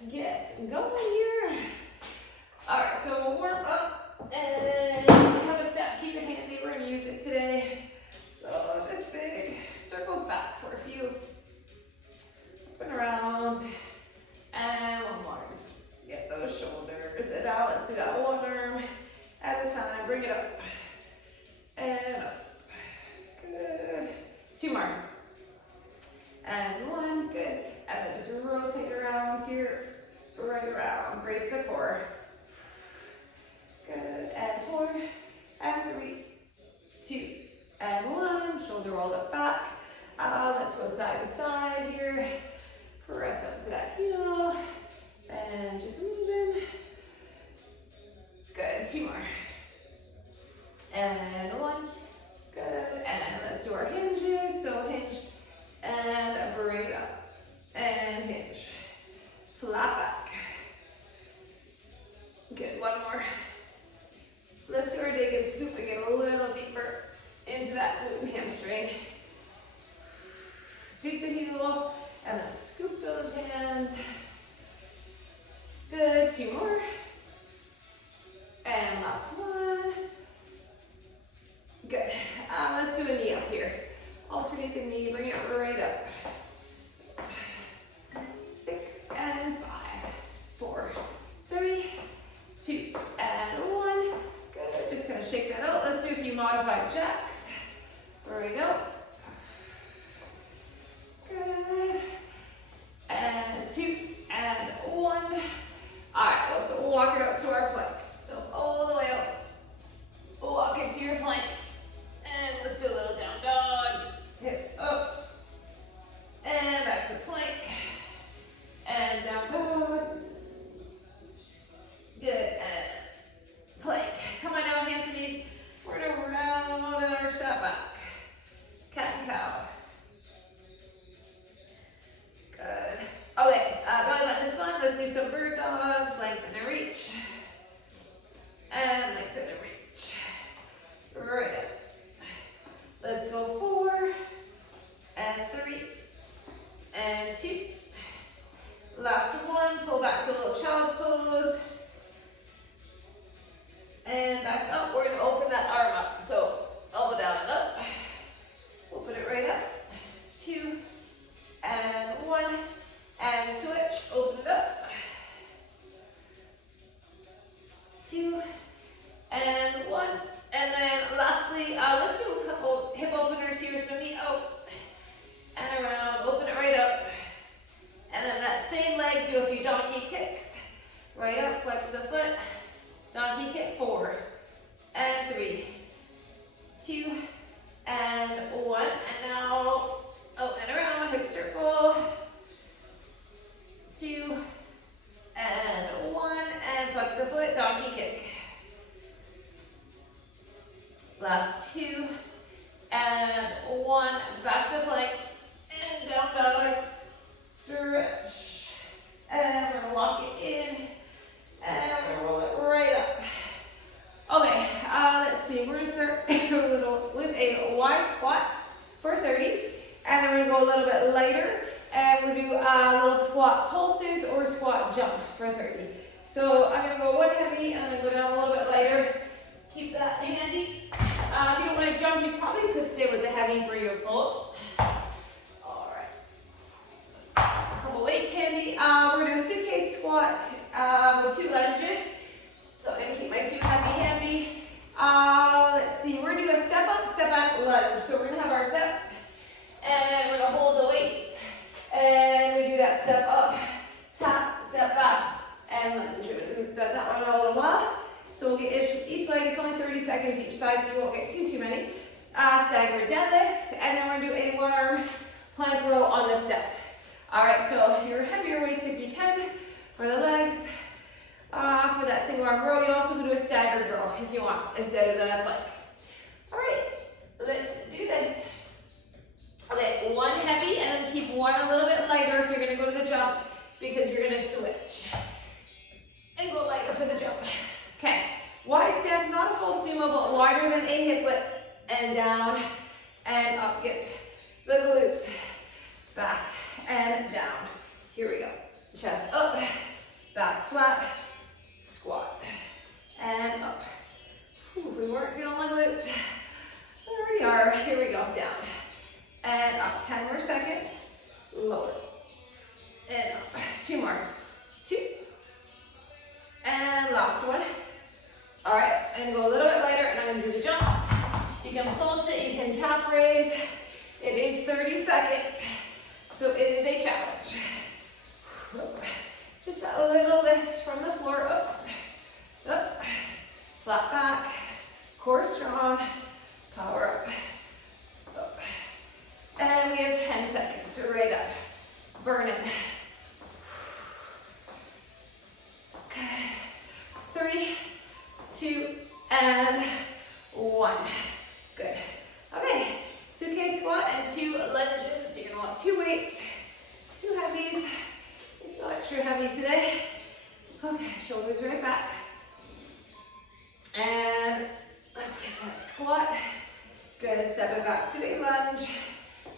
let's get going here. All right, so we'll warm up and have a step. Keep it handy. We're going to use it today. So this big circles back for a few. Up and around. And one more. Just get those shoulders down. Let's do that one arm at a time. Bring it up. And up. Good. Two more. And one. Good. And then just rotate around to your right around. Brace the core. Good. And 4. And 3. 2. And 1. Shoulder roll up back. Let's go side to side here. Press up to that heel. And just moving. Good. 2 more. And 1. Good. And let's do our hinges. So hinge and bring it up. And hinge. Flat back. Good. One more. Let's do our dig and scoop and get a little deeper into that glute and hamstring. Dig the heel and then scoop those hands. Good. 2 more. And last one. Good. Let's do a knee up here. Alternate the knee, bring it right up. 6 and 5, 4, 3, 2, and 1. Good. Just kind of shake that out. Let's do a few modified jacks. There we go. Good. And 2 and 1. All right, let's walk it up to our plank. So all the way up. Walk into your plank. And let's do a little down dog. Hips up. And back to plank. And down dog. Good. And plank. Come on down, hands and knees. We're going to round our step back. Cat and cow. Good. Okay, belly button is fun. Let's do some bird dogs. Lengthen and reach. And lengthen and reach. Right up. Let's go 4 and 3 and 2. Last one. Pull back to a little child's pose. And back up. We're going to open that arm up. So elbow down and up. Open it right up. 2 and 1. And switch. Open it up. 2 and 1. And then lastly, let's do a couple hip openers here. So knee out and around. Open it right up. And then that same leg, do a few donkey kicks. Right up, flex the foot. Donkey kick. 4 and 3, 2 and 1. And now out and around, hip circle. 2 and 1. And flex the foot, donkey kick. Last 2 and 1. Back to plank and down dog. Stretch. And we're gonna lock it in. And we're gonna roll it right up. Okay, let's see. We're gonna start with a wide squat for 30. And then we're gonna go a little bit lighter. And we'll do little squat pulses or squat jump for 30. So I'm gonna go one heavy and then go down a little bit lighter. Keep that handy. If you don't want to jump, you probably could stay with the heavy for your pulls. All right. So, a couple weights handy. We're going to do a suitcase squat with 2 lunges. So I'm going to keep my 2 heavy handy. Let's see. We're going to do a step up, step back lunge. So we're going to have our step, and we're going to hold the weights. And we do that step up, tap, step back, and lunge. We've done that one a little while. So we'll get each leg, it's only 30 seconds each side, so you won't get too many. Stagger deadlift, and then we're going to do a 1-arm plank row on the step. All right, so your heavier weights if you can for the legs. For that single arm row, you also can do a staggered row if you want instead of the plank. All right, let's do this. Okay, 1 heavy, and then keep 1 a little bit lighter if you're going to go to the jump because you're going to switch. And go lighter for the jump. Okay, wide stance, not a full sumo, but wider than a hip width, and down and up. Get the glutes back and down. Here we go. Chest up, back flat, squat, and up. Ooh, we weren't feeling my glutes. There we are. Here we go. Down and up. 10 more seconds. Lower and up. 2 more. 2. And last one. All right, I'm gonna go a little bit lighter and I'm gonna do the jumps. You can pulse it, you can calf raise. It is 30 seconds, so it is a challenge. It's just a little lift from the floor, up, up, flat back, core strong, power up. And we have 10 seconds, right up, burning. Okay, 3, 2, and 1. Good. Okay, suitcase squat and 2 lunges. You're gonna want 2 weights, 2 heavies. You feel extra heavy today. Okay, shoulders right back. And let's get that squat. Good, step it back to a lunge.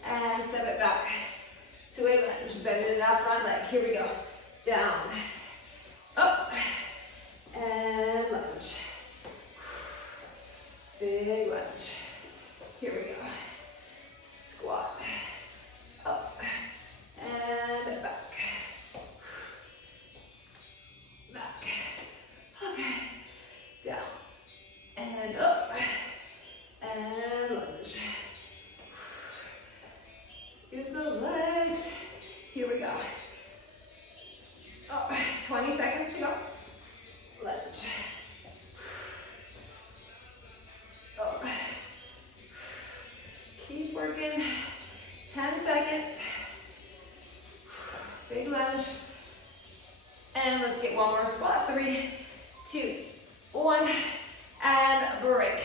And step it back to a lunge. Bend it out front leg. Here we go. Down, up, and lunge. Big lunge. Here we go. Squat. Up. And back. Back. Okay. Down. And up. And lunge. Use those legs. Here we go. Oh, 20 seconds to go. Lunge. Oh. Keep working. 10 seconds. Big lunge. And let's get one more squat. 3, 2, 1. And break.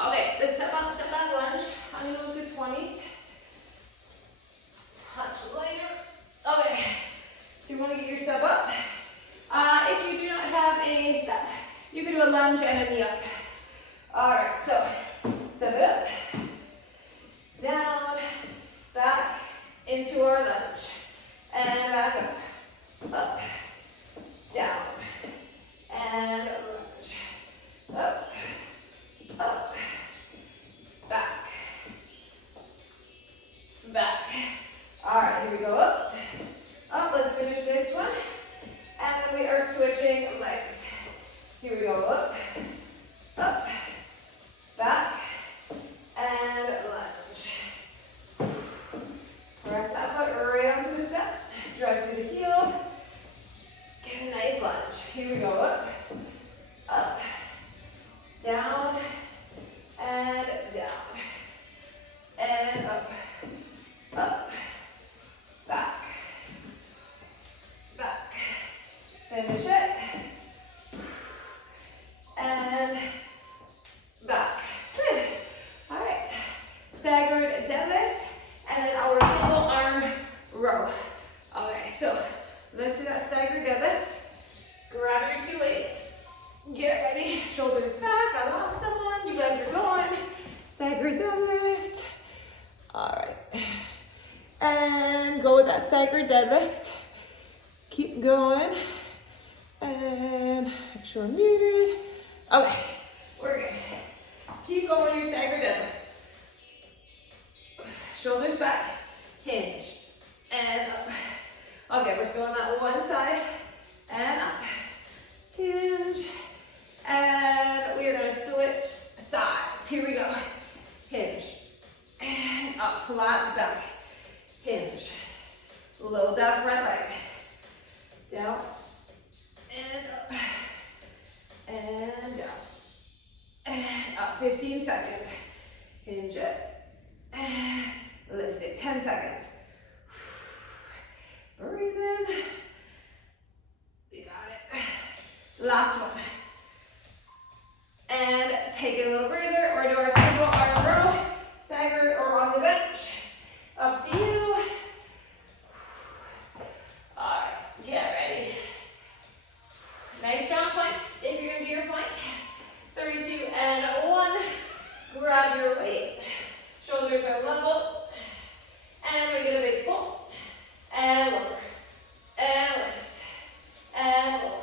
Okay, the step up, step back lunge. I'm going to go through 20s. Touch later. Okay. So you want to get your step up. If you do not have a step, you can do a lunge and a knee up. All right, so step it up, down, back, into our lunge, and back up, down, and lunge, up, back, back. All right, here we go, up, let's finish this one, and then we are switching legs. Here we go, up, back, and lunge. Press that foot right onto the step. Drive through the heel. Get a nice lunge. Here we go. Up, down, and down. And up, back, back. Finish it. And back. Good. All right. Staggered deadlift and then our single arm row. Okay, so let's do that staggered deadlift. Grab your 2 weights. Get ready. Shoulders back. I lost someone. You guys are going. Staggered deadlift. All right. And go with that staggered deadlift. Keep going. And make sure I'm muted. Okay, we're good. Keep going with your staggered deadlift. Shoulders back, hinge, and up. Okay, we're still on that one side, and up. Hinge, and we are gonna switch sides. Here we go. Hinge, and up, flat back. Hinge, load that front leg. Down, and up. And down, and up, 15 seconds. Hinge it, and lift it, 10 seconds. Breathe in. We got it. Last one. And take a little breather or do our single arm row, staggered or on the bench. Up to you. All right, get ready. Nice strong plank. If you're gonna do your plank, 3, 2, and 1. Grab your weight. Shoulders are level. And we get a big pull. And lower. And lift. And lower.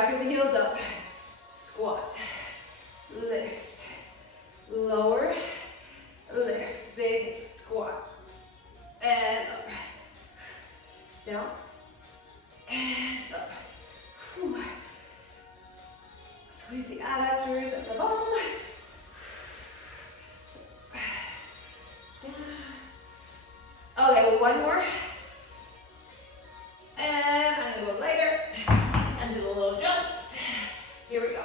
drive through the heels up. Squat, lift, lower, lift, big squat, and up, down, and up. Whew. Squeeze the adductors at the bottom. Down. Okay, one more. And I'm gonna go lighter and do the little jumps. Here we go.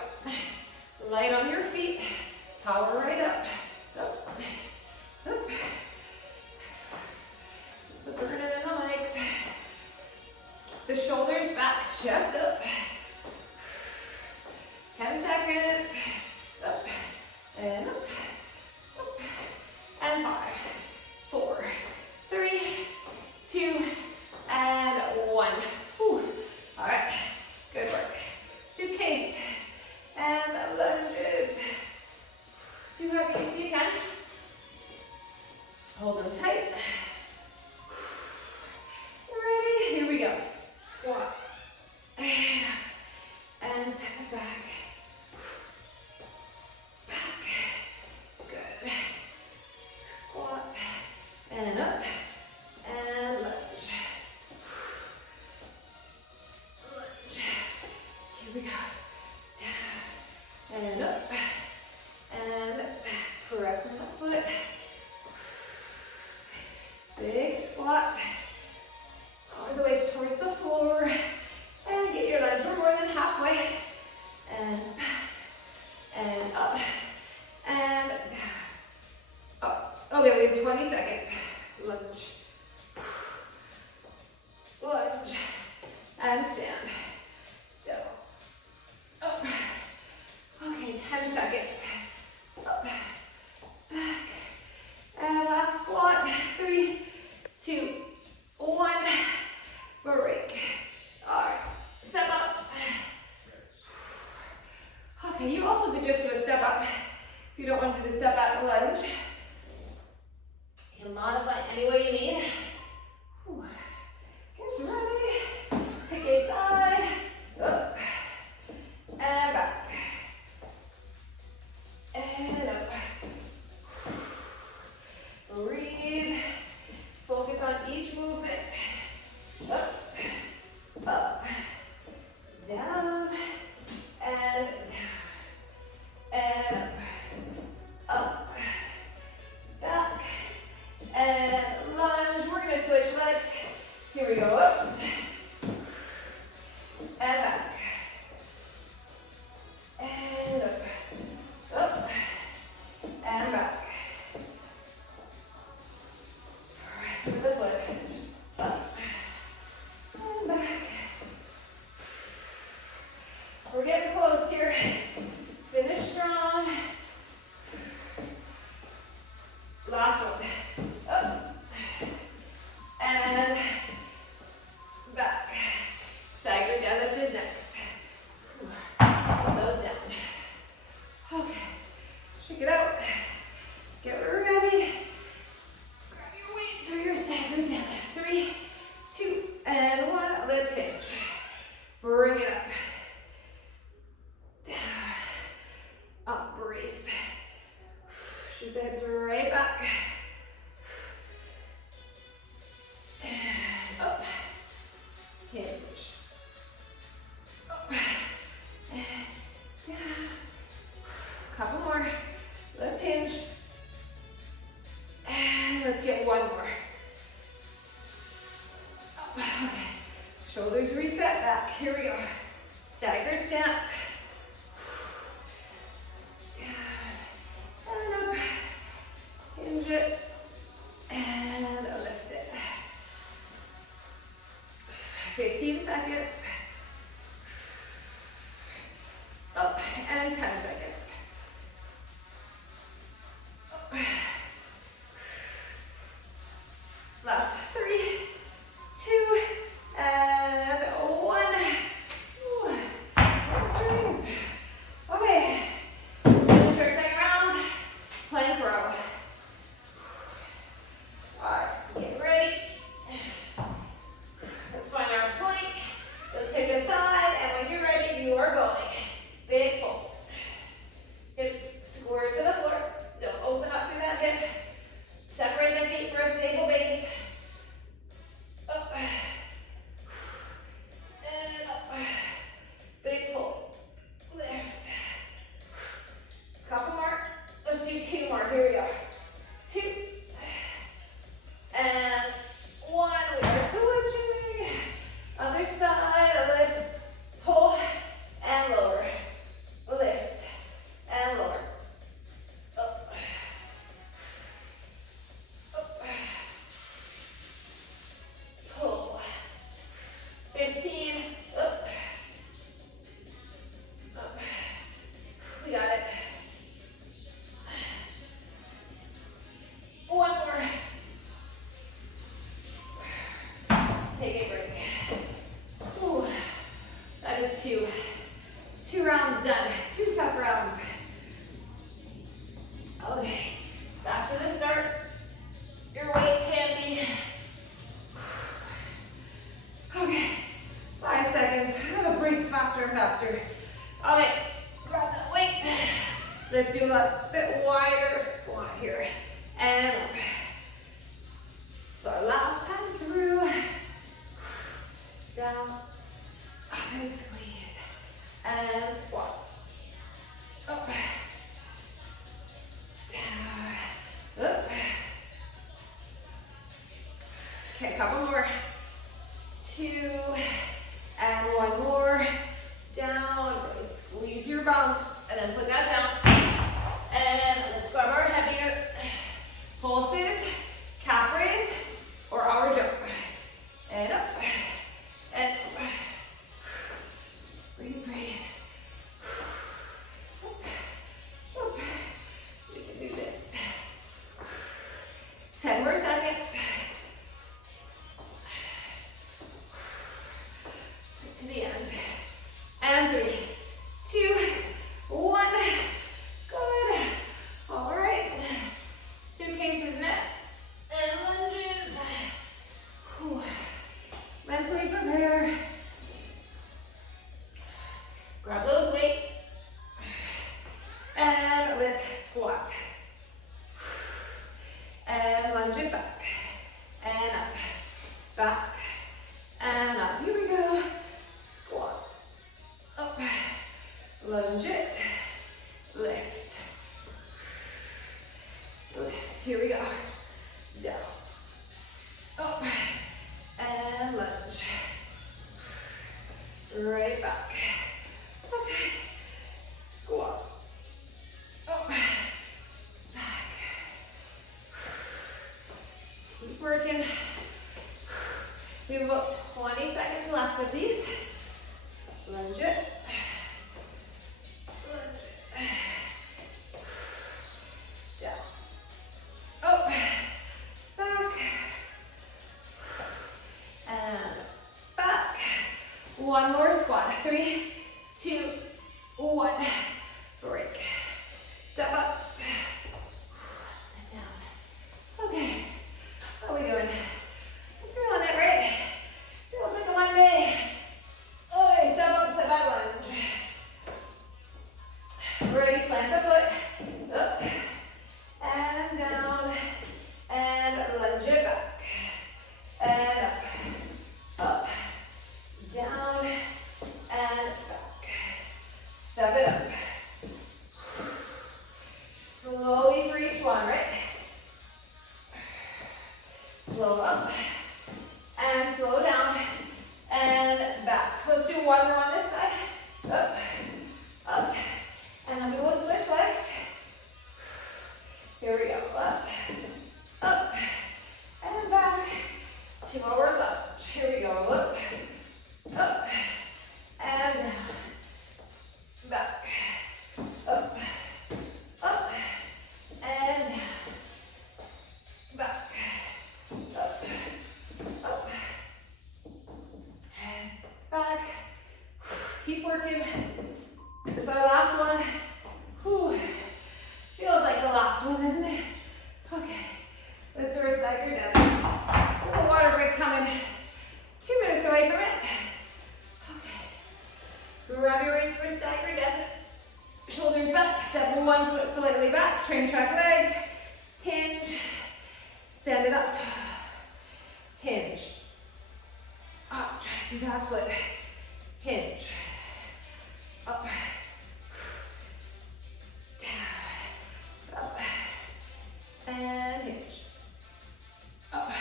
Light on your feet, power right up. Up, up. The burning in the legs. The shoulders back, chest up. 10 seconds. Up and up. Up. And 5, 4, 3, 2, and 1. Whew. All right, good work. Suitcase and lunges. Too heavy if you can. Hold them tight. Ready? Here we go. Squat. And step it back. Back. Good. Squat. And up. And lunge. Lunge. Here we go. Down. And up. And back. Press on the foot. Big squat. All the way towards the floor. And get your lunge. We're more than halfway. And back. And up. And down. Up. Okay, we have 20 seconds. Lunge. Lunge. And stand. Down. Up. Okay, 10 seconds. Up. Back. And last squat. 3, 2, 1. Break. Alright. Step ups. Okay, you also could just do a step up if you don't want to do the step out lunge. You can modify any way you need. Whew. Get ready. Pick a side. Up. And back. And up. Breathe. Focus on each movement. Up. Up. Down. And down. And up. Back. And lunge. We're going to switch legs. Here we go. Up. And back. And up. Up. And back. Press with the foot. Up. And back. We're getting close here. Finish strong. Last one. Up. And back. Stagger deadlift is next. Put those down. Okay. Shake it out. Get ready. Grab your weights or your stagger deadlift. 3, 2, and 1. Let's hinge. Bring it up. Down. Okay, grab that weight. Let's do a bit wider squat here. And up. So last time through. Down, up and squeeze. And squat. Up. Down. Up. Okay, a couple more. 2. And 1 more. Down. Squeeze your bum. And then put that down. And let's grab our heavier pulses, calf raise, or our jump. And up. And up. Breathe, breathe. Up. Up. We can do this. 10 more seconds. To the end. And 3, 2, 1. Good. All right. Suitcases next. And lunges. Whew. Mentally prepare. Grab those weights. And let's squat. And lunge it back. And up. Back. And up. Here we go. Squat. Up. Lunge it. Lift. Lift. Here we go. Down. Up. And lunge. Right back. Okay. Squat. Up. Back. Keep working. We have about 20 seconds left of these. Lunge it. Lunge it. Down. Up. Back. And back. One more squat. 3, 2, 1. Break. Step ups. Down. Okay. How are we doing? Feeling it, right? Feels like a Monday. Oh, step up, step back, lunge. Ready, plant the foot. Up. And down. And lunge it back. And up. Up. Down. And back. Step it up. Slowly for each one, right? Slow up. And slow down. And back. Let's do one more on this side. Up. Up. And then we will switch legs. Here we go. Up. Up. And back. 2 more lunge. Here we go. Up. Up. And down. Back. Up. Up. And down. Back. Up. Up. And back. Keep working. This is our last one. Whew. Feels like the last one, isn't it? Okay. Let's do our staggered deadlifts. A water break coming. 2 minutes away from it. Okay. Grab your weights for staggered deadlift. Shoulders back. Step 1 foot slightly back. Train track legs. Hinge. Stand it up. Hinge. Up. Try through that foot. Hinge. Up. Down. Up. And hinge. Up.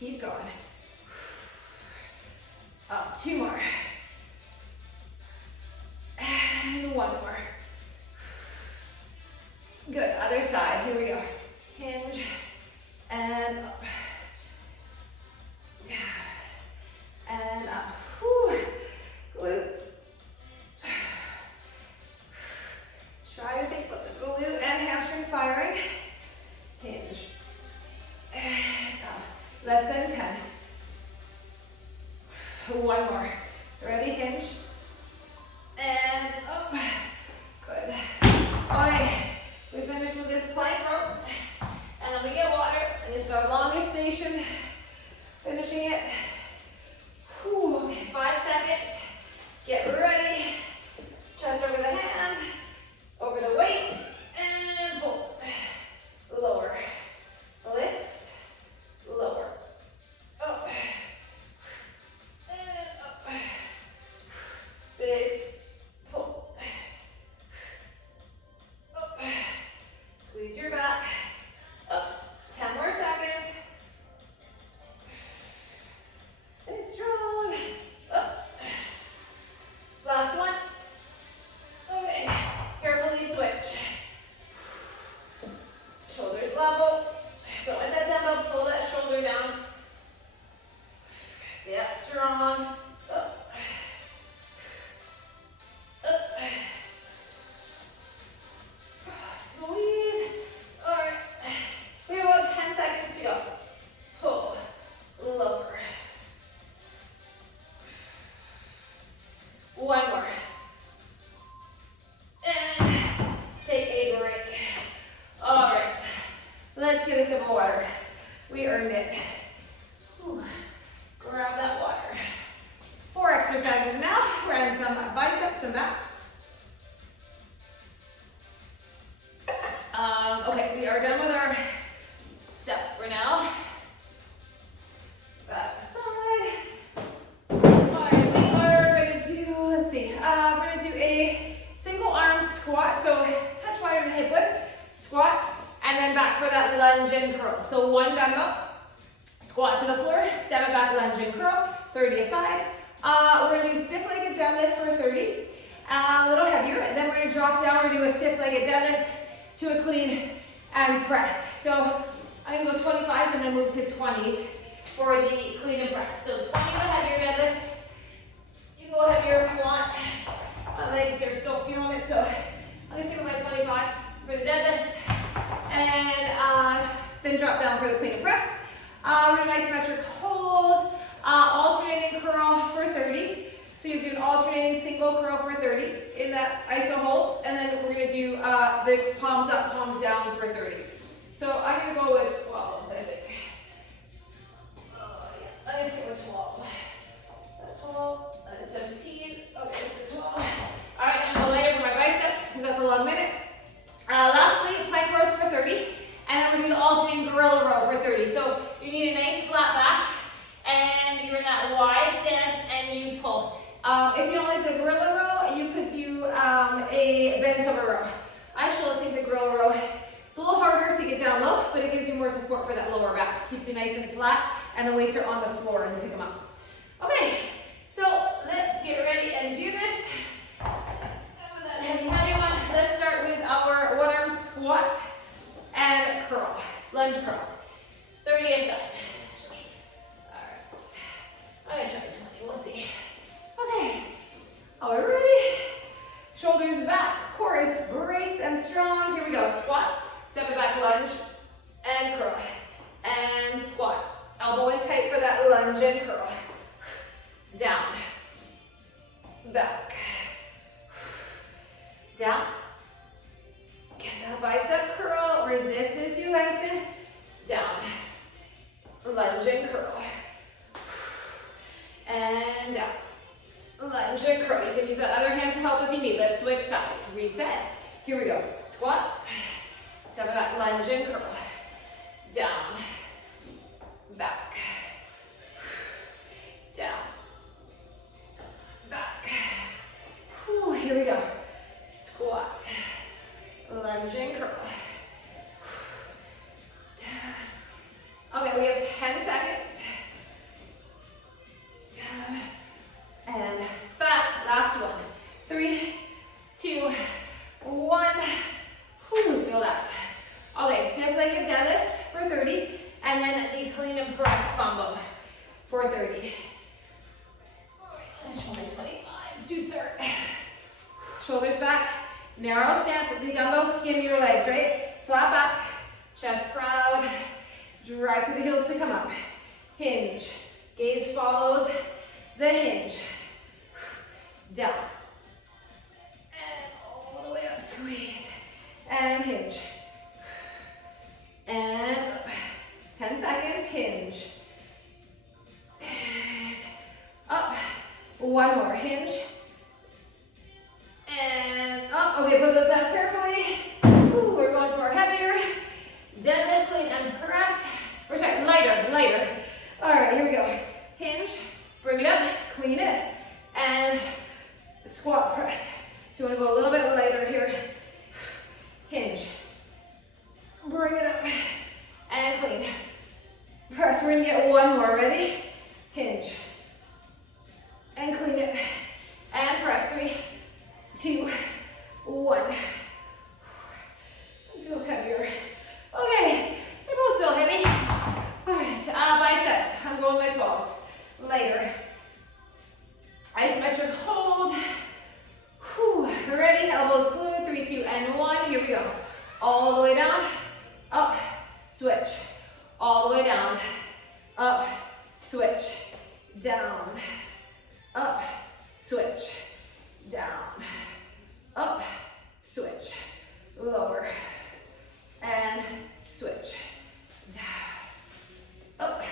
Keep going. Up. 2 more. And 1 more. Good. Other side. Here we go. Hinge. And up. Down. And up. Whew. Glutes. Try to think about the glute and hamstring firing. Hinge. And up. Less than 10. 1 more. Ready? Hinge. And up. Good. Okay. We finish with this plank rope. And then we get water. And it's our longest So one dumbbell, squat to the floor, step it back, lunge and curl, 30 aside. We're gonna do stiff-legged deadlift for 30, a little heavier. Then we're gonna drop down, we're gonna do a stiff-legged deadlift to a clean and press. So I'm gonna go 25s and then move to 20s for the clean and press. So 20 the heavier deadlift. You can go heavier if you want. My legs are still feeling it, so I'm gonna stick with my 25s for the deadlift. And then drop down for the clean and press. We're doing isometric hold, alternating curl for 30. So you do an alternating single curl for 30 in that iso hold, and then we're gonna do the palms up, palms down for 30. So I'm gonna go with 12s, I think. Let me see with 12. Is that 12? That's 17. Okay, so 12. All right, I'm gonna go later for my bicep because that's a long minute. Lastly, plank rows for 30. And then we're going to do the alternating gorilla row for 30. So you need a nice flat back, and you're in that wide stance, and you pull. If you don't like the gorilla row, you could do a bent over row. I actually think the gorilla row, it's a little harder to get down low, but it gives you more support for that lower back. Keeps you nice and flat, and the weights are on the floor, and you pick them up. Okay, so let's get ready and do this. With that heavy one, let's start with our one-arm squat and curl, lunge curl, 30 aside. All right, I'm gonna try 20, we'll see. Okay, are we ready? Shoulders back, core is braced and strong. Here we go, squat, step it back, lunge, and curl, and squat. Elbow in tight for that lunge and curl. Down, back, down. Get that bicep curl, resist as you lengthen, down, lunge and curl, and down, lunge and curl. You can use that other hand for help if you need. Let's switch sides, reset. Here we go, squat, step it back, lunge and curl, down, back, down, back. Whew, here we go, squat, lunge and curl. Down. Okay, we have 10 seconds. Down and back. Last one. 3, 2, 1. Whew, feel that. Okay, stiff-legged deadlift for 30, and then the clean and press combo for 30. I just want my 25s to start. Shoulders back. Narrow stance, the dumbbell skim your legs, right? Flat back, chest proud, drive through the heels to come up. Hinge, gaze follows the hinge. Down. And all the way up, squeeze. And hinge. And up. 10 seconds, hinge. And up. One more, hinge. And up. Okay, put those down carefully. Ooh, we're going to our heavier deadlift, clean and press. Or sorry, lighter. All right, here we go. Hinge, bring it up, clean it, and squat press. So you want to go a little bit lighter here. Hinge, bring it up, and clean. Press, we're gonna get one more, ready? Hinge, and clean it, and press, 3, 2, 1. So it feels heavier. Okay, they both feel heavy. All right, biceps. I'm going with my 12s. Lighter. Isometric hold. Whew. Ready? Elbows fluid. 3, 2, and 1. Here we go. All the way down. Up. Switch. All the way down. Up. Switch. Down. Up. Switch. Down. Up. Switch. Lower. And switch. Down. Up.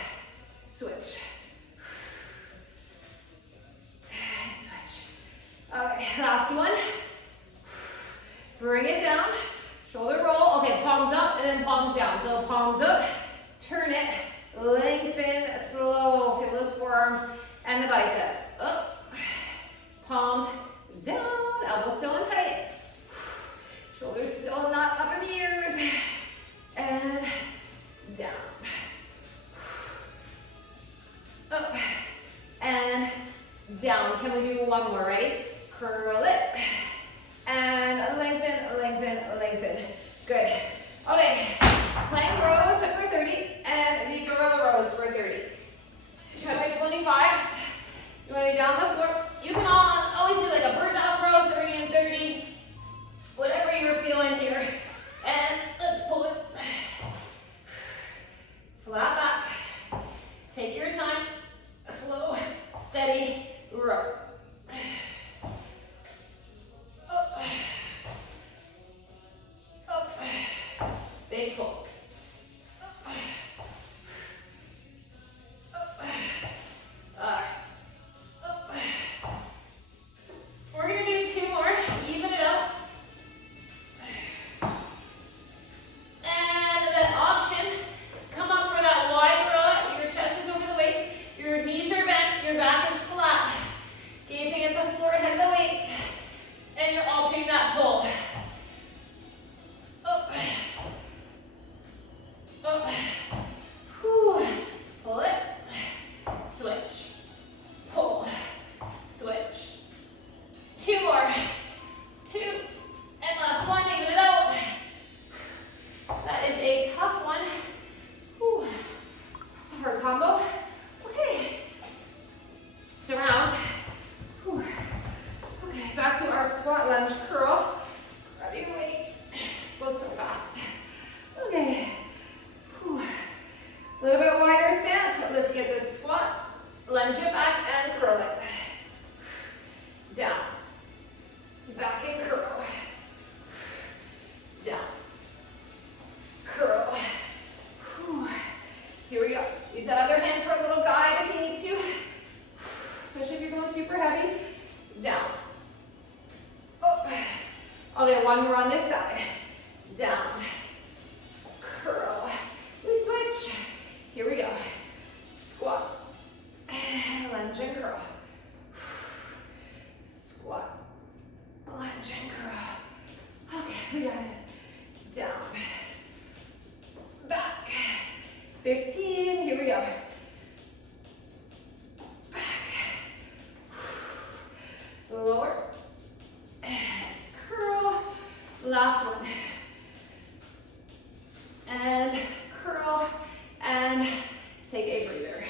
Switch. And switch. All right, last one. Bring it down. Shoulder roll. Okay, palms up and then palms down. So palms up, turn it, lengthen, slow. Feel those forearms and the biceps. Up. Palms down. Elbows still in tight. Shoulders still not up in the ears. And down. One more, ready? Curl it. And lengthen, lengthen, lengthen. Good. Okay, plank rows for 30 and the gorilla rows for 30. Try my 25s. You want to be down the floor. You can always do like a bird dog row, 30 and 30. Whatever you're feeling here. And let's pull it. Flat back. Take your time. A slow, steady row. Up. Up. Big pull. Up. Up. All right. Up. We're gonna do 2 more. Even it out. And that option, come up for that wide row. Your chest is over the weights. Your knees are bent. Your back is flat. Gazing at the forehead of the weight. And you're alternating that pull. Up. Up. Whew. Pull it. Switch. Pull. Switch. 2 more. 2. And last one. Even it out. That is a tough one. Whew. That's a hard combo. Okay. It's around. Whew. Okay, back to our squat lunge curl. Grab your weight. Go so fast. Okay. Whew. A little bit wider stance. Let's get this squat. Lunge it back and curl it. Down. Back and curl. Down. Curl. Whew. Here we go. Use that other hand for a little guide if you need to. Especially if you're going super heavy. Down. Up. Okay, one more on this side. Down. Curl. We switch. Here we go. Squat. And lunge and curl. Squat. Lunge and curl. Okay, we got it. Down. Back. 15. Here we go. Back. Lower. And curl. Last one. And curl. And take a breather.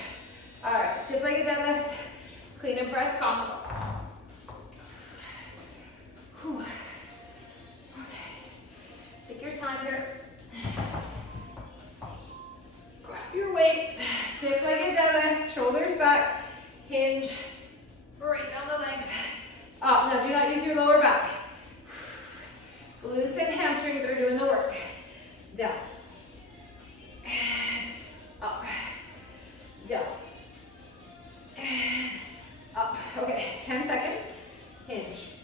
All right, stiff-legged deadlift. Clean and press combo. Whew. Okay. Take your time here. Grab your weight. Stiff-legged deadlift. Shoulders back. Hinge. Right down the legs. Up. Now do not use your lower back. Glutes and hamstrings are doing the work. Down. And up. Down. And up. Okay, 10 seconds. Hinge.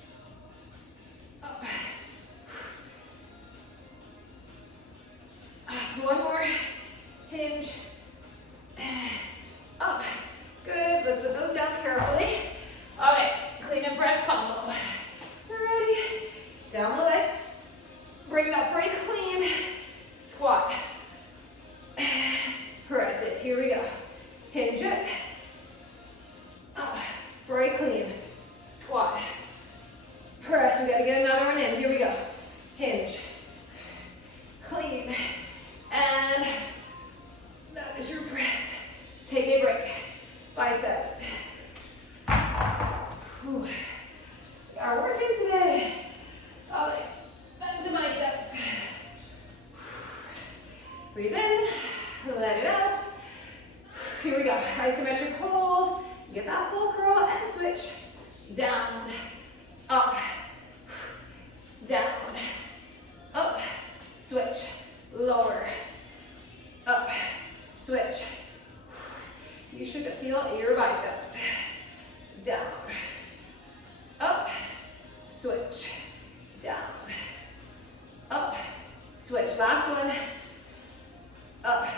Up. One more. Hinge. And up. Good. Let's put those down carefully. All right. Clean and press combo. Ready. Down the legs. Bring that very clean. Squat. Press it. Here we go. Hinge it. Up. Very clean. Squat. Press. We got to get another one in. Here we go. Hinge. Clean. And that is your press. Take a break. Biceps. Whew. We are working today. All right. Back to biceps. Breathe in. Let it out. Here we go. Isometric hold. Get that full curl and switch. Down. Up. Down. Up. Switch. Lower. Up. Switch. You should feel your biceps. Down. Up. Switch. Down. Up. Switch. Last one. Up.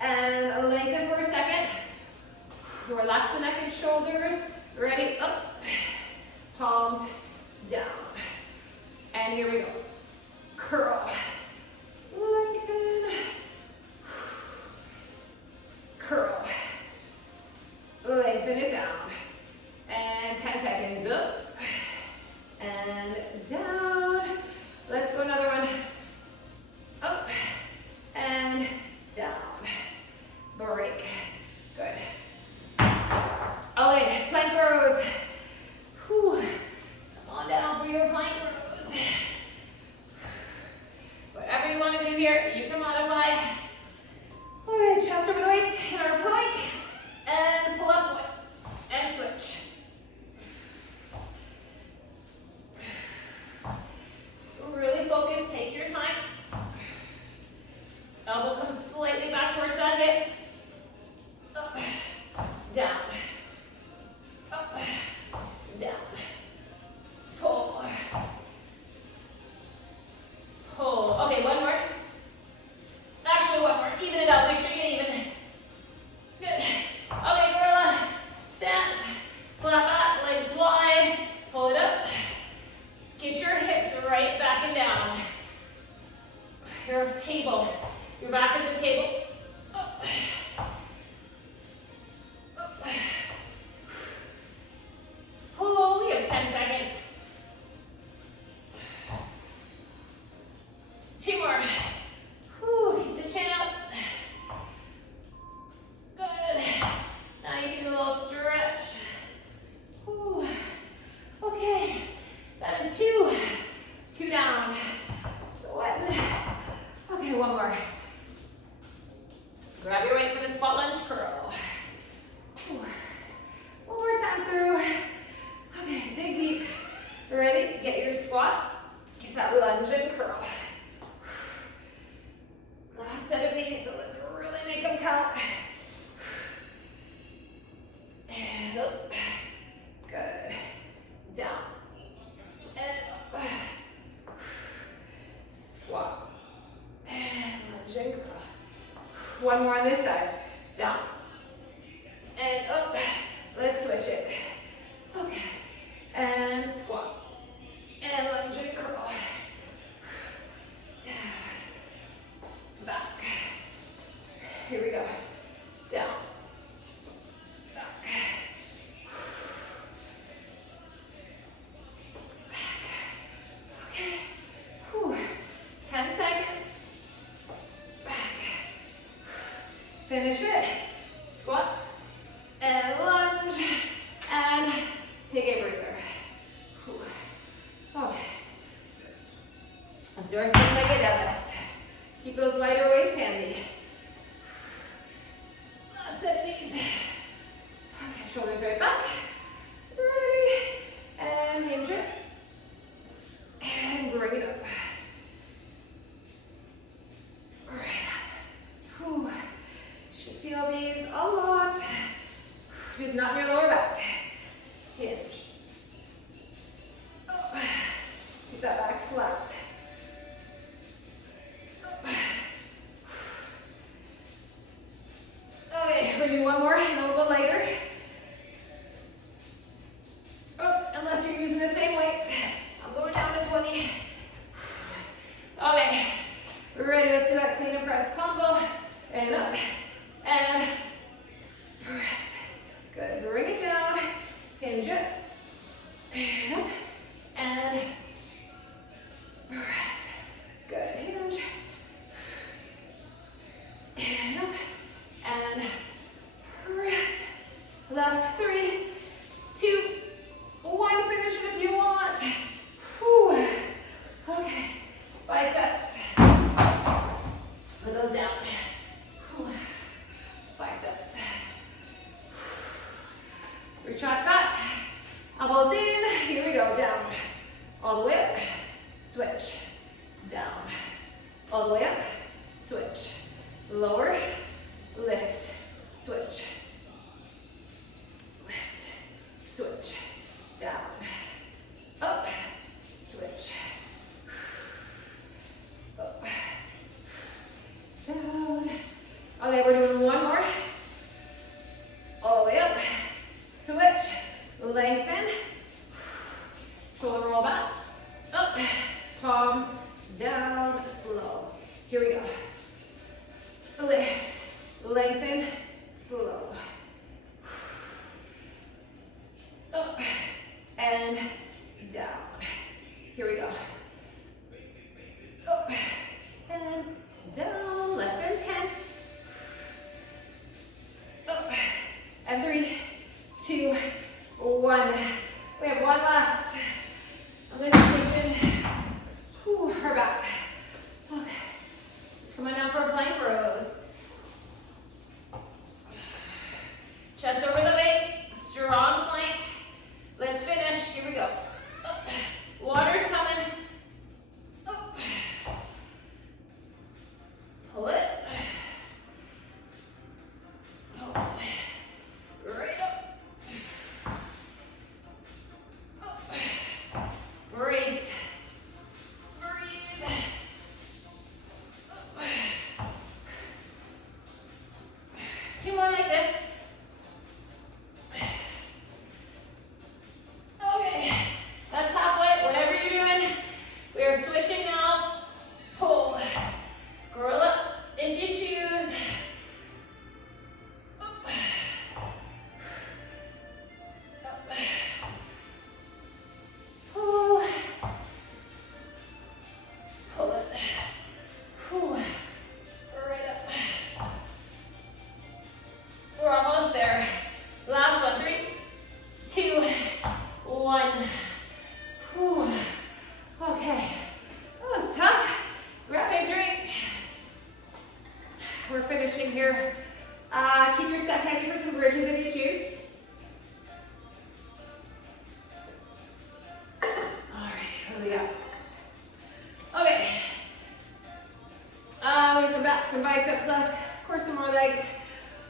And lengthen for a second. Relax the neck and shoulders. Ready? Up. Palms down. And here we go. Curl. Lengthen. Curl. Lengthen it down. And 10 seconds up. your table. Your back is a table. Up. Up. Pull, we have 10 seconds. 2 more. Whew, keep the chin up. Good. Now you can do a little stretch. Whew. Okay, that is 2. 2 down. Sweating. Okay, 1 more. Grab your weight for the squat lunge curl. Whew. 1 more time through. Okay, dig deep. Ready? Get your squat. Get that lunge and curl. Last set of these, so let's really make them count. And up. Good. Down. And up. Squat. And lunge and curl. 1 more on this side. Down. And up. Let's switch it. Okay. And squat. And lunge and curl. Down. Back. Here we go. Down. Back. Back. Okay. Whew. 10 seconds. Back. Finish it. Squat. And lunge. And take a breather. Whew. Okay. Let's do our single-legged deadlift. Keep those lighter weights handy. Last set of these. Okay, shoulders right back. Ready. And hinge it. And bring it up. Right up. Whew. Should feel these a lot. Just not in your lower back. Hinge. Up. Keep that back flat. Okay, we're gonna do 1 more and then we'll go lighter. Oh, unless you're using the same weight. I'm going down to 20. Okay, we're ready. Let's do that clean and press combo. And up. And press. Good. Bring it down. Hinge it. And up. And press. Good. Hinge. And up. And press. Last 3, 2, 1. Finish it if you want. Whew. Okay. Biceps. Put those down. Whew. Biceps. Retract back. Elbows in. Here we go. Down. All the way up. Switch. Down. All the way up. Switch. Lower. Lift. Switch. Lift. Switch. Down. Up. Switch. Up. Down. Okay, we're doing 1 more. All the way up. Switch. Lengthen. Shoulder roll back. Up. Palms down. Slow. Here we go. Lift. Lengthen. Slow. Up. And down. Here we go. Up. And down. Less than 10. Up. And 3, 2, 1. We have 1 left. On this station. Whew, her back. Okay. Let's come on down for a plank rows. Chest over the weights. Strong plank. Let's finish. Here we go. Up. Water's coming. Up. here. Keep your step handy for some bridges if you choose. All right, here we go. Okay. We have some back, some biceps left. Of course, some more legs.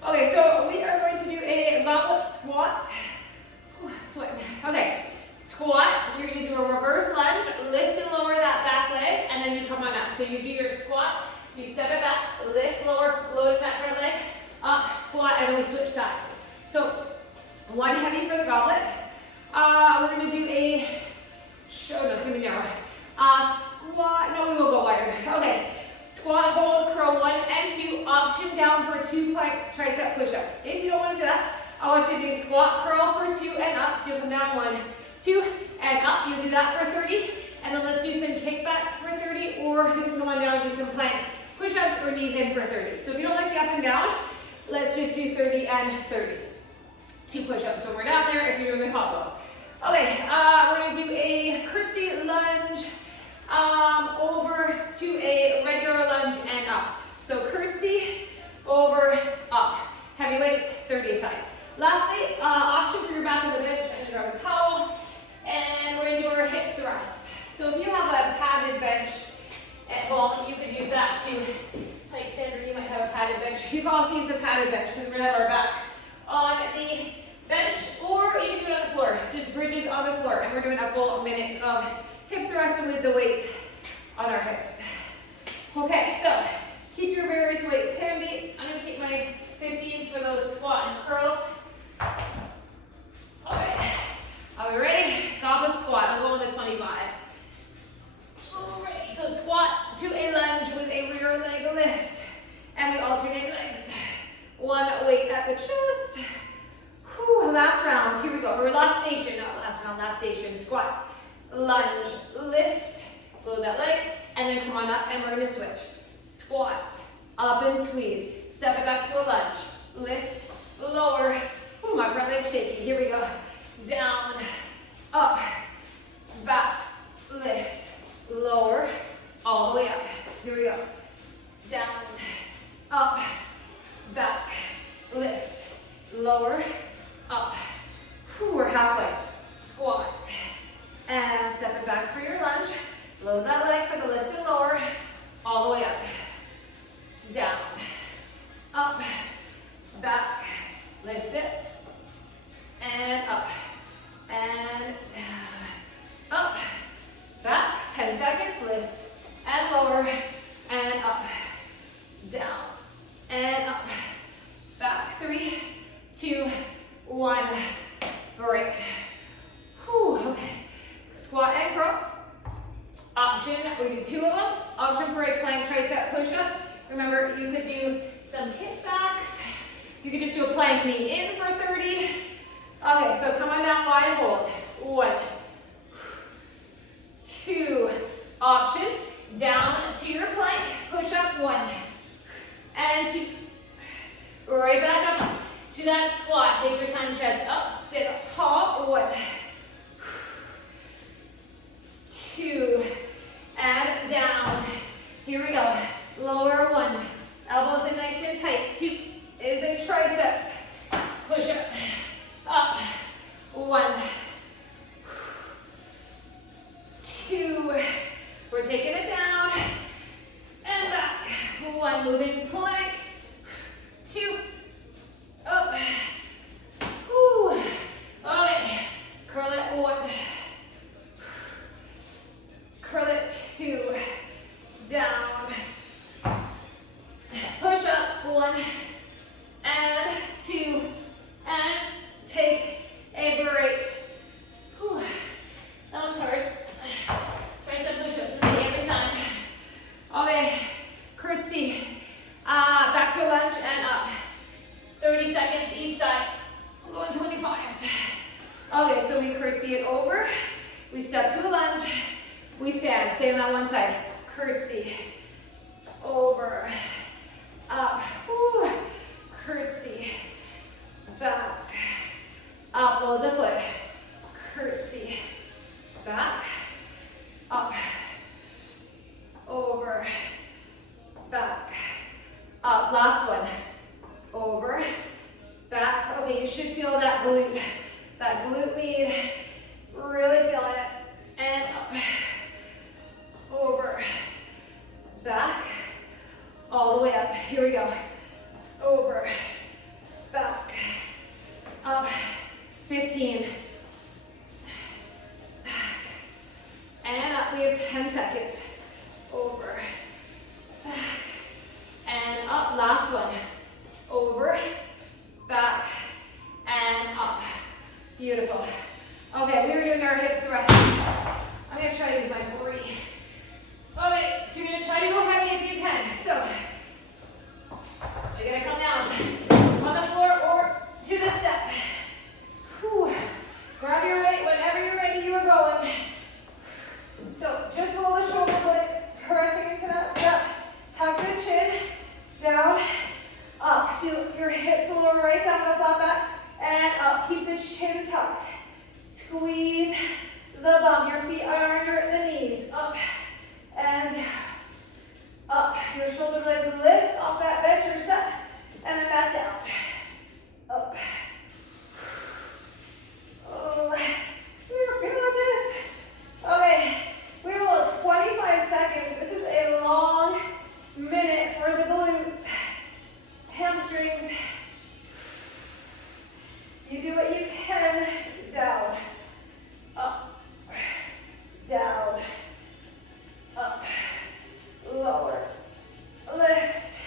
Okay, so we are going to do a goblet squat. Whew, sweating. Okay, squat. You're going to do a reverse lunge, lift and lower that back leg, and then you come on up. So you do your squat, you step it back, lift, lower, loading that front leg, up, squat, and then we switch sides. So one heavy for the goblet. We're going to do a, oh no, it's going to be narrow. Squat, no, we will go wider. Okay, squat, hold, curl 1 and 2, option down for 2 plank tricep push-ups. If you don't want to do that, I want you to do squat, curl for 2 and up. So you'll come down 1, 2, and up. You'll do that for 30. And then let's do some kickbacks for 30, or you can come on down and do some plank push-ups or knees in for 30. So if you don't like the up and down, let's just do 30 and 30. 2 push-ups when we're down there if you're doing the combo. Okay, we're going to do a curtsy lunge over to a regular lunge and up. So curtsy, over, up. Heavy weights, 30 aside. Lastly, option for your back of the bench, I should grab a towel, and we're going to do our hip thrusts. So if you have a padded bench at home, you could use that too. Like Sandra, you might have a padded bench. You can also use the padded bench because we're going to have our back on the bench, or you can do it on the floor. Just bridges on the floor, and we're doing a full minute of hip thrusting with the weight on our hips. Okay, so keep your various weights handy. I'm going to keep my 15s for those squat and curls. Okay, are we ready? Goblet squat. I'll go on the 25. Alright, so squat to a lunge with a rear leg lift, and we alternate legs. One weight at the chest. Whew, last round. Here we go. Or last station, not last round. Last station. Squat, lunge, lift. Load that leg, and then come on up, and we're going to switch. Squat, up and squeeze. Step it back to a lunge. Lift, lower. Ooh, my front leg's shaky. Here we go. Down, up, back, lift, lower, all the way up. Here we go. Down, up, back, lift, lower, up. Whew, we're halfway. Squat, and step it back for your lunge. Load that leg for the lift and lower, all the way up. Down, up, back, lift it, and up, and down, up, back, 10 seconds, lift, and lower, and up, down, and up, back, 3, 2, 1, break. Whew, okay, squat and curl. Option, we do 2 of them. Option for a plank tricep push-up. Remember, you could do some kickbacks. You could just do a plank knee in for 30. Okay, so come on down, wide hold. 1, 2. Option, down to your plank, push up 1, and 2. Right back up to that squat. Take your time, chest up, sit up tall. 1, 2, and down. Here we go. Lower 1. Elbows in nice and tight. 2 is in triceps. Push up. Up. 1, 2. We're taking it down. And back. 1. Moving plank. 2. Up. Whew. Okay. Curl it. 1. Curl it. 2. Down. Push up. 1 and 2 and take a break. Whew. That one's hard. Tricep push-ups with me every time. Okay, curtsy. Back to a lunge and up. 30 seconds each side. We'll go in 25s. Okay, so we curtsy it over. We step to a lunge. We stand. Stay on that one side. Curtsy. Over. Up. Whew. Curtsy. Back. Upload the foot. Curtsy. Back. Up. Over. Back. Up. Last one. 10 seconds. Over, back, and up. Last one. Over, back, and up. Beautiful. Okay, we were doing our hip thrust. I'm going to try to use my 40. Okay, so you're going to try to go heavy if you can. So, you're going to come down on the floor or to the step. Whew. Grab your weight whenever you're ready, you are going. So, just pull the shoulder blade, pressing into that step. Tuck the chin, down, up. See your hips a little right down the flat back, and up. Keep the chin tucked. Squeeze the bum. Your feet are under the knees. Up and up. Your shoulder blades lift off that bench or step, and then back down. Up. Oh, we're feeling this. Okay, we have about 25 seconds. This is a long minute for the glutes, hamstrings. You do what you can. Down, up, down, up, lower, lift.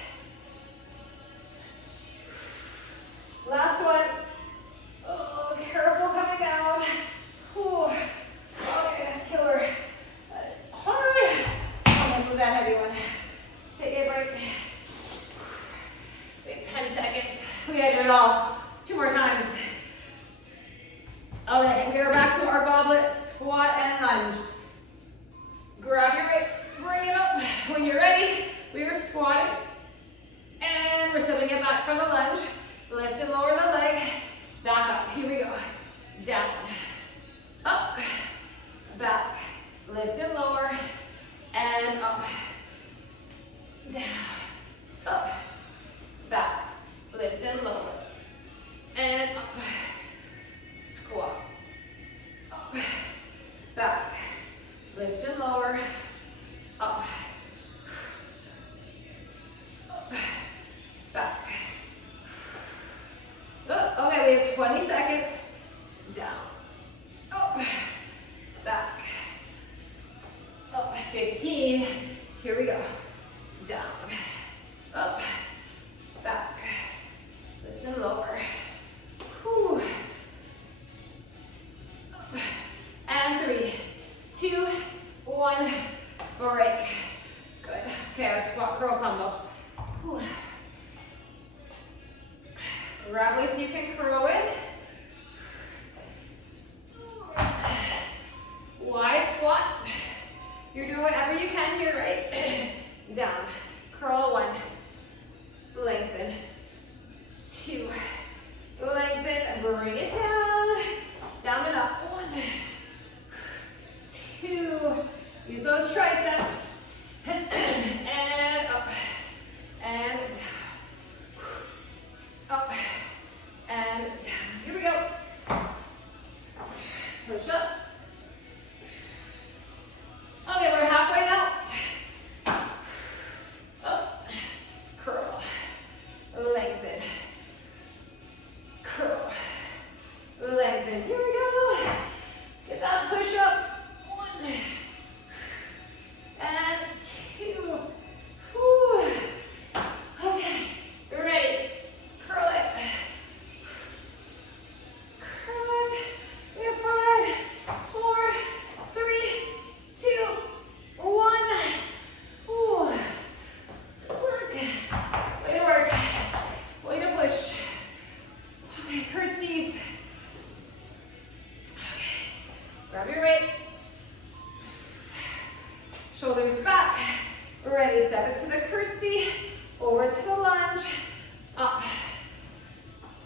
Last one. Oh, careful coming down. Whew. Okay, that's killer. That is hard. I'm gonna move that heavy one. Take a break. We have 10 seconds. We gotta do it all 2 more times. Okay, we are back to our goblet, squat, and lunge. Grab your weight, bring it up. When you're ready, we are squatting, and we're stepping it back from the lunge. Lift and lower the leg, back up. Here we go. Down, up, back. Lift and lower, and up, down, up, back. Lift and lower, and up. Squat, up, back, lift and lower, up, back. Oh, okay, we have 20 seconds. Down, up, back, up. 15. Here we go. Down, up, back, lift and lower. Whew. And 3, 2, 1, break. Good. Okay, our squat curl combo. Whew. Grab weights you can curl with. Wide squat. You're doing whatever you can here, right? Down. Curl 1. Lengthen. 2. Lengthen. Bring it down. Down and up. 1, 2. Use those triceps. And up. And down. Up. And down. Here we go. Push up. Okay, we're halfway now. Up. Curl. Lengthen. Curl. Lengthen. Here we go. Let's get that push up. 1 and 2. Whew. Okay, we're ready. Curl it. Curl it. We have 5, 4, 3, 2, 1. Ooh. Work. Way to work. Way to push. Okay, curtsies. Okay. Grab your weights. Shoulders back. Ready. Step it to the curtsy. Over to the lunge. Up.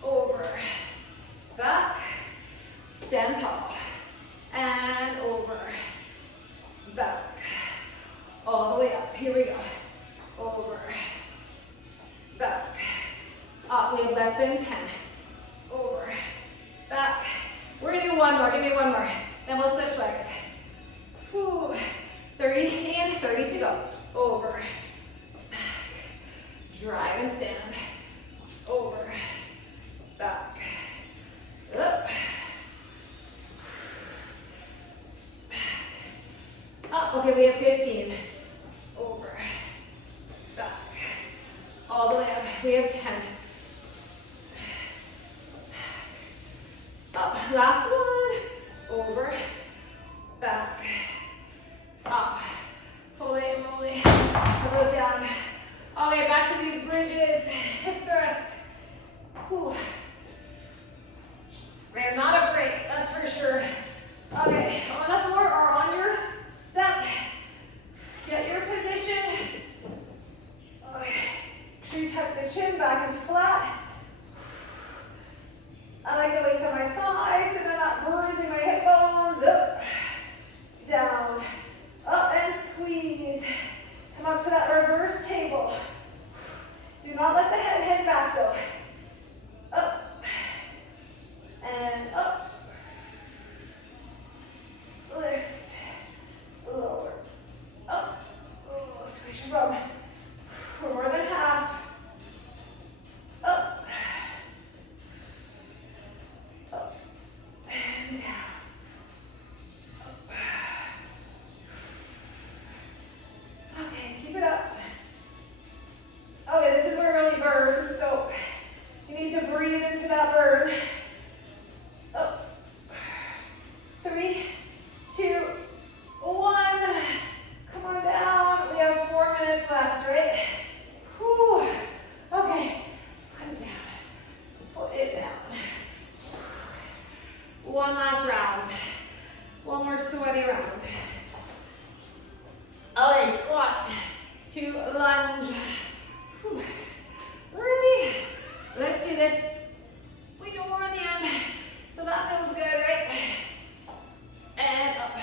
Over. Back. Stand tall. And over. Back. All the way up. Here we go. Over. Back. Up. We have less than 10. Over. Back. We're going to do one more. Give me one more. Then we'll switch legs. Whew. 30 and 30 to go. Over. Back. Drive and stand. Over. Back. Up. Back. Up. Okay, we have 15 15. Over. Back. All the way up. We have 10. Up. Last one. Over. Back. Up. Pull it and roll it. Pull those down. All the way back to these bridges. Hip thrusts. Whew. They're not a break, that's for sure. Okay, on the floor or on your step. Get your position. Okay. Make sure you tuck the chin back as flat. I like the weights on my thighs so they're not bruising my hip bones. Up, down, up and squeeze. Come up to that reverse table. Do not let the head hang back though. Up and up. Lift, lower, up. Oh, squeeze your bum. For more than half. Up. Up and down. Up. Okay, keep it up. Okay, this is where it really burns, so you need to breathe into that burn. Up. 3, 2, 1. Come on down. We have 4 minutes left, right? Whew. Okay, put it down. Put it down. One last round. One more sweaty round. Okay, squat to lunge. Whew. Ready? Let's do this. We know we're on the end, so that feels good, right? And up,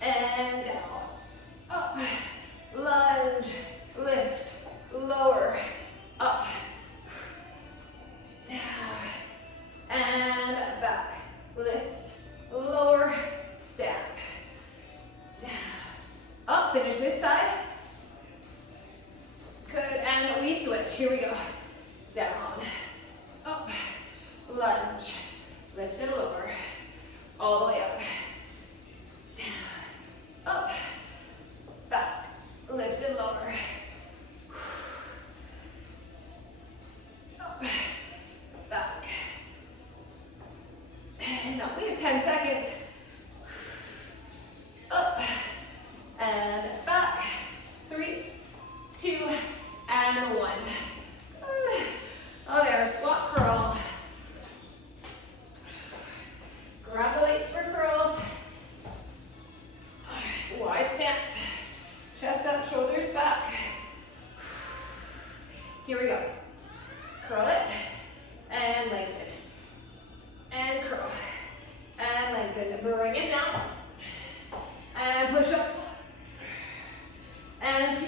and down, up, lunge, lift, lower, up, down, and back, lift, lower, stand, down, up, finish this side. Good, and we switch, here we go. Down, up, lunge, lift and lower, all the way up, down, up, back, lift and lower, up, back, and up. We have 10 seconds. Up, and back, 3, 2, and 1. Okay, our squat curl. Grab the weights for curls. Wide stance. Chest up, shoulders back. Here we go. Curl it and lengthen. And curl. And lengthen. Bring it down. And push up. And 2.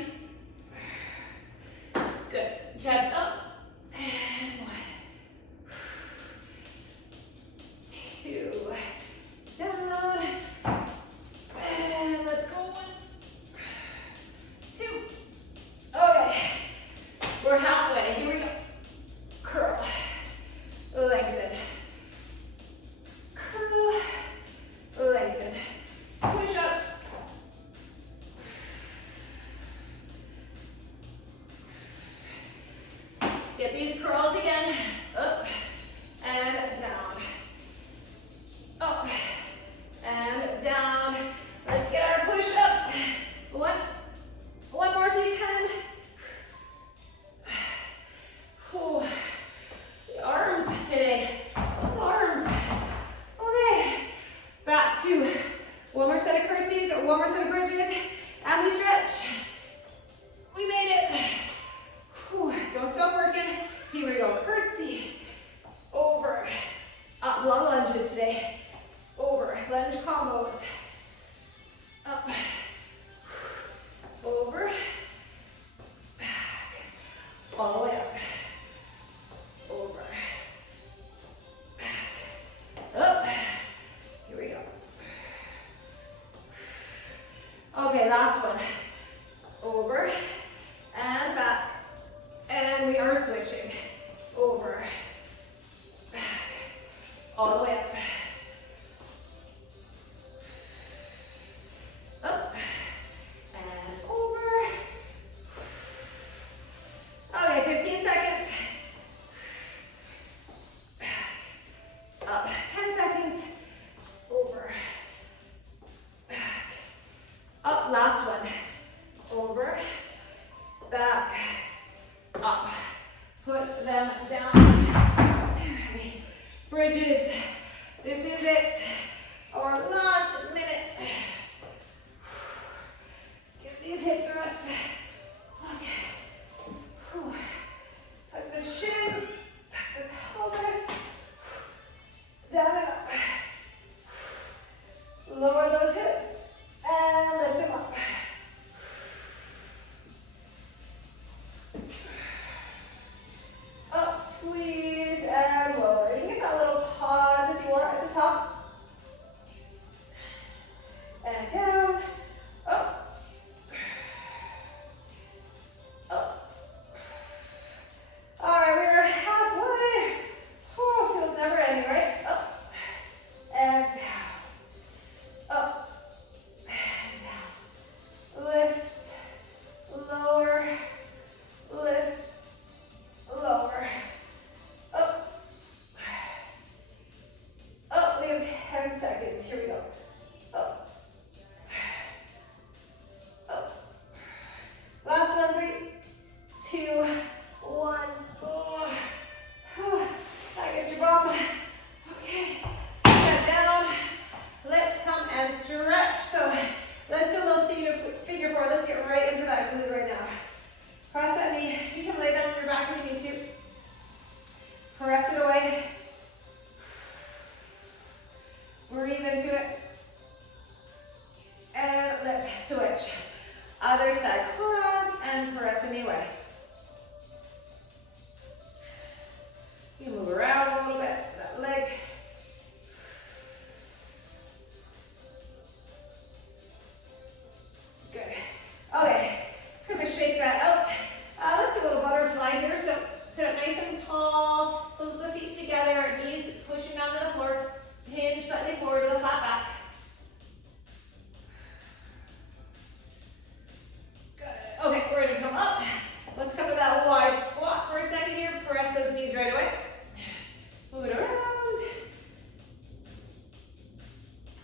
Good. Chest up. And 1. 2. Down. And let's go. 1. 2. Okay. We're halfway. Here we go. Curl. Lengthen. Curl. Lengthen. Push up. Get these curls again. Up and down. Up and down. Let's get our push-ups. One more if you can. Whew. The arms today. Those arms. Okay. Back to one more set of curtsies, one more set of bridges, and we stretch. We made it. Whew. Don't stop working. Here we go. over, back, up. Put them down. Bridges. This is it. Our last minute. Let's get these hip thrusts. Okay. Tuck the chin. Tuck the pelvis. Down and up. Lower those hips. And lift them up. Up, squeeze, and lower. You can get that little pause if you want at the top. And down, up, up. All right, we're halfway. Oh, feels never ending, right? Up, and down, up, and down. Lift, lower, lift, lower, up, up. We have 10 seconds. Here we go. Up, up. Last one. 3, 2, 1. Oh. That gets your bum. Okay. Put that down. Let's come and stretch. So let's do a little seated figure 4. Let's get right into that glute right now. Press that knee. You can lay down on your back if you need to. Press it away. Breathe into it. And let's switch. Other side. Press and press the knee away. You move around a little bit. That leg. Good. Okay. Just gonna shake that out. Let's do a little butterfly here. So sit up nice and tall. Soles of the feet together. Knees pushing down to the floor. Hinge slightly forward with a flat back. Good. Okay, we're gonna come up. Let's come to that wide squat for a second here. Press those knees right away. Move it around.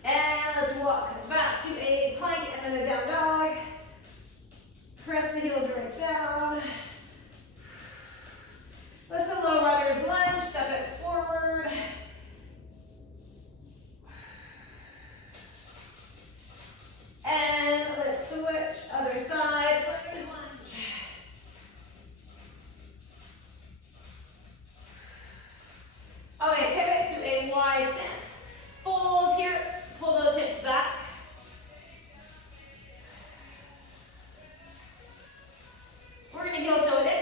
And let's walk back to a plank and then a down dog. Press the heels right down. Let's do a low runner's lunge. Step it forward. And let's switch. Other side. Runner's lunge. Okay, pivot to a wide stance. Fold here. Pull those hips back. We're going to heel toe it in.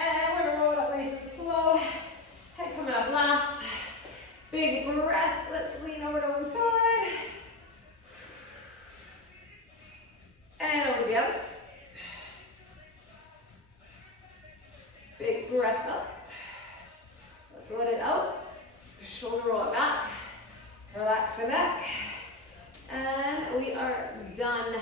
And we're going to roll it up nice and slow. Head coming up last. Big breath. Let's lean over to one side. And over to the other. Big breath up. Let's let it out. Shoulder roll it back. Relax the neck. And we are done.